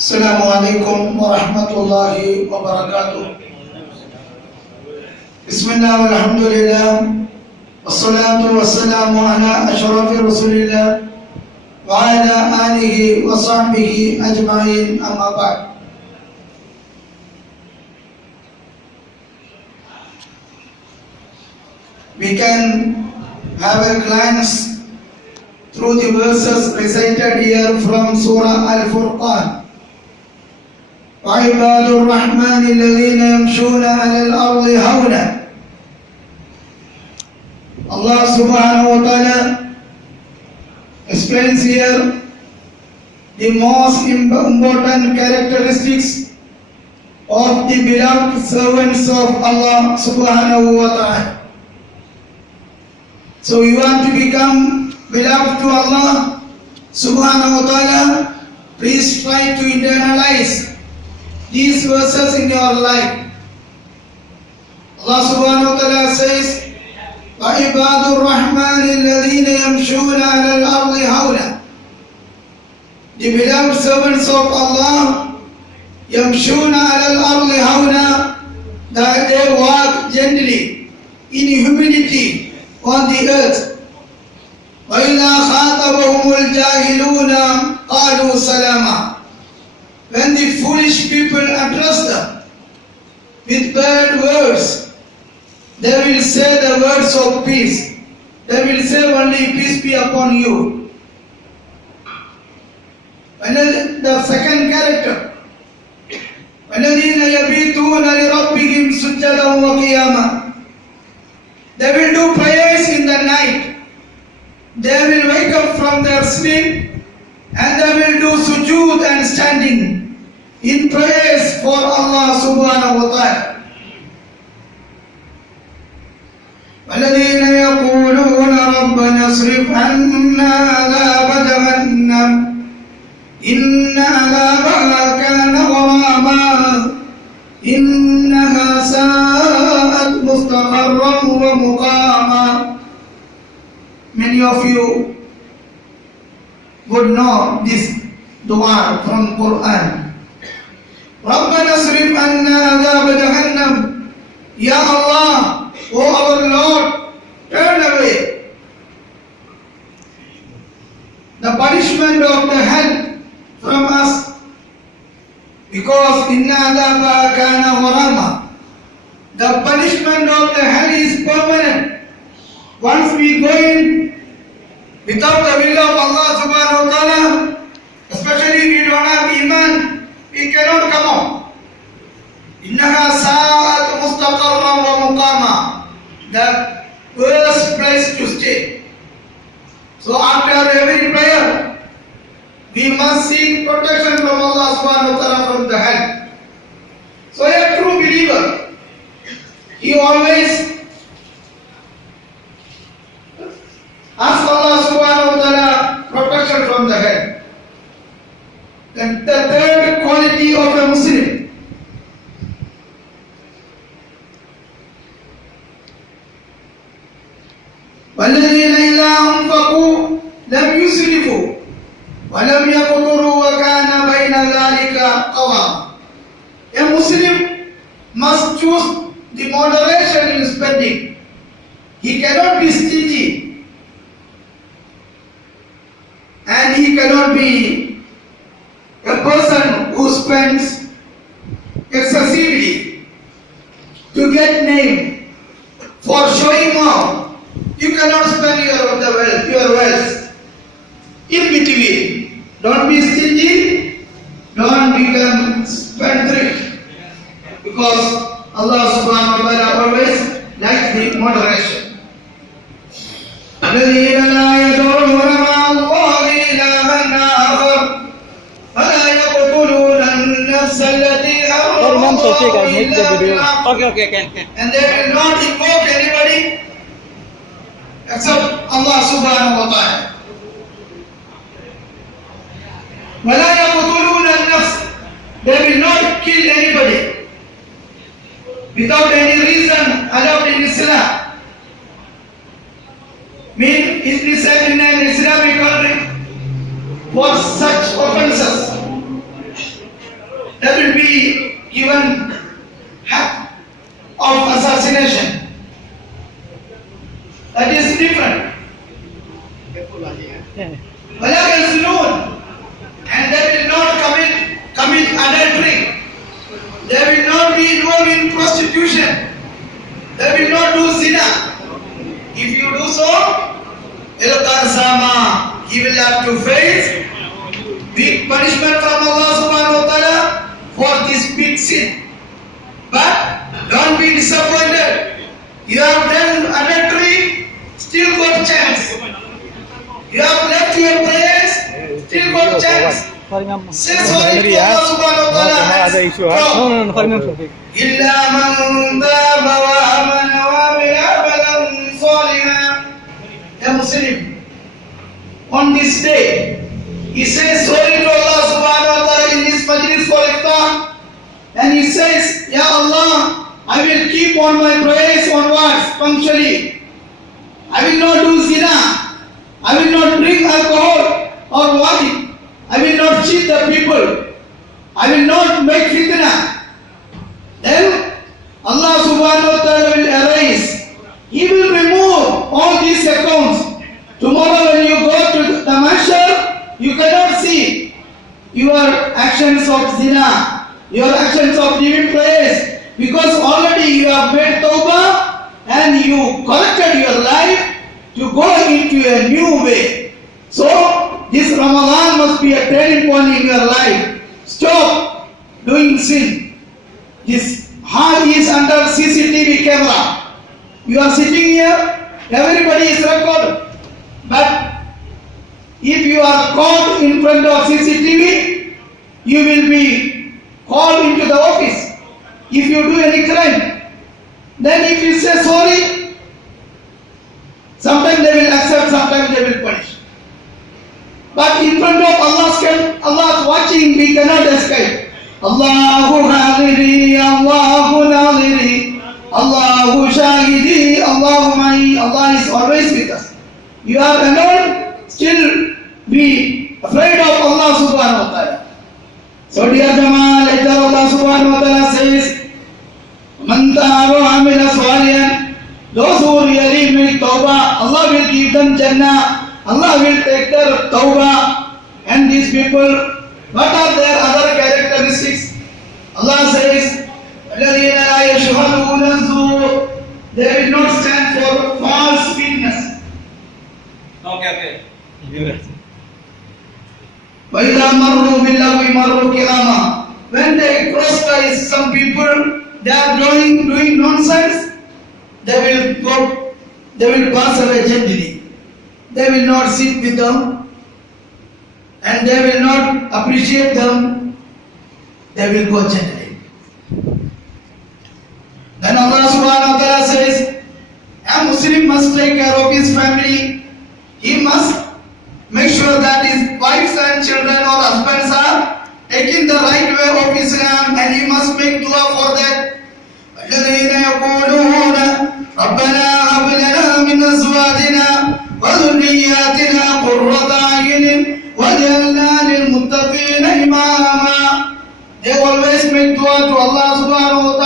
Assalamualaikum warahmatullahi wabarakatuh. Bismillah walhamdulillah wassalatu wassalamu ala ashrafir rasulillah wa ala alihi wa sahbihi ajma'in, amma ba'd. We can have a glance through the verses recited here from Surah Al-Furqan. وعباد الرحمن الذين يمشون على الأرض هونا. Allah subhanahu wa ta'ala explains here the most important characteristics of the beloved servants of Allah subhanahu wa ta'ala. So you want to become beloved to Allah subhanahu wa ta'ala, please try to internalize these verses in your life. Allah subhanahu wa ta'ala says, وَعِبَادُ الرَّحْمَنِ الَّذِينَ يَمْشُونَ عَلَى الْأَرْضِ هَوْنًا. The beloved servants of Allah, يَمْشُونَ عَلى الْأَرْضِ هَوْنًا, that they walk gently, in humility on the earth. وَإِذَا خَاطَبَهُمُ الْجَاهِلُونَ قَالُوا سَلَامًا. When the foolish people address them with bad words, they will say the words of peace. They will say only peace be upon you. And then the second character, وَالَّذِينَ يَبِيتُونَ لِرَبِّهِمْ سُجَّدًا وَقِيَامًا. They will do prayers in the night. They will wake up from their sleep and they will do sujood and standing in prayers for Allah subhanahu wa ta'ala. وَالَّذِينَ يَقُولُونَ رَبَّنَا اصْرِفْ عَنَّا عَذَابَ جَهَنَّمَ إِنَّ عَذَابَهَا كَانَ غَرَامًا إِنَّهَا سَاءَتْ مُسْتَقَرًّا وَمُقَامًا. Many of you would know this dua from Quran. رَبَّنَا اصْرِفْ عَنَّا عَذَابَ جَهَنَّمَ. Ya Allah, O our Lord, turn away the punishment of the hell from us, because inna adhabaha kana gharama. The punishment of the hell is permanent. Once we go in without the will of Allah subhanahu wa ta'ala, especially we don't have iman, we cannot come out. Innaha sa'at mustaqarran wa muqama. The worst place to stay. So after every prayer, we must seek protection from Allah subhanahu wa ta'ala from the hell. So a true believer, he always asks Allah subhanahu wa ta'ala protection from the hell. Then the third quality of a Muslim, وَالَّذِينَ إِذَا أَنفَقُوا لَمْ يُسْرِفُوا وَلَمْ يَقْتُرُوا وَكَانَ بَيْنَ ذَلِكَ قَوَامًا. A Muslim must choose the moderation in spending. He cannot be stingy and he cannot be a person who spends excessively to get name, for showing off. You cannot spend your wealth in between. Don't be stingy, don't become spendthrift, because Allah subhanahu wa ta'ala always likes the moderation. الذين لا يدعون مع الله إلها آخر ولا يقتلون النفس التي حرم الله إلا بالحق. And they will not invoke anybody except Allah subhanahu wa ta'ala. وَلَا يَقْتُلُونَ النَّفْسَ. They will not kill anybody without any reason allowed in Islam. Mean in an Islamic country for such offences there will be given act of assassination. That is different. And they will not commit adultery. They will not be involved in prostitution. They will not do zina. If you do so, he will have to face big punishment from Allah subhanahu wa ta'ala for this big sin. But don't be disappointed. You have done adultery, still got chance. You have left your prayers, still got chance. Say sorry to Allah subhanahu wa ta'ala. إِلَّا مَنْ تَابَ وَآمَنَ وَعَمِلَ عَمَلًا صَالِحًا. A Muslim, on this day, he says sorry to Allah subhanahu wa ta'ala in his majlis for iftar, and he says, Ya Allah, I will keep on my prayers onwards punctually. I will not do zina. I will not drink alcohol or wine. I will not cheat the people. I will not make fitna. Then Allah subhanahu wa ta'ala will arise. He will remove all these accounts. Tomorrow when you go to the mahshar, you cannot see your actions of zina, your actions of giving praise, because already you have made tawbah and you corrected your life to go into a new way. So this Ramadan must be a turning point in your life. Stop doing sin. This heart is under CCTV camera. You are sitting here, everybody is recorded. But if you are caught in front of CCTV, you will be called into the office. If you do any crime, then if you say sorry, sometimes they will accept, sometimes they will punish. But in front of Allah watching, we cannot escape. Allahu hadiri, Allahu nadiri, Allahu shahidi, Allahu ma'i. Allah is always with us. You are alone, still be afraid of Allah subhanahu wa ta'ala. So dear Jamal, later Allah subhanahu wa ta'ala says, Man ta'aba wa amila swaliyan. Those who really make tawbah, Allah will give them Jannah. Allah will take their tawbah. And these people, what are their other characteristics? Allah says, الَّذِينَ لَا يَشْهَدُونَ الزُّورَ. They will not stand for false witness. Okay. وَإِذَا مَرُّوا بِاللَّغْوِ مَرُّوا كِرَامًا. When they cross by some people, they are doing nonsense, they will pass away gently. They will not sit with them, and they will not appreciate them. They will go gently. Then Allah subhanahu wa ta'ala says, a Muslim must take care of his family. He must make sure that his wives and children or husbands are taking the right way of Islam, and he must make dua for that. الذين يقولون ربنا هب لنا من أزواجنا وذرياتنا قرة أعين واجعلنا للمتقين إماما. They always make dua to Allah subhanahu wa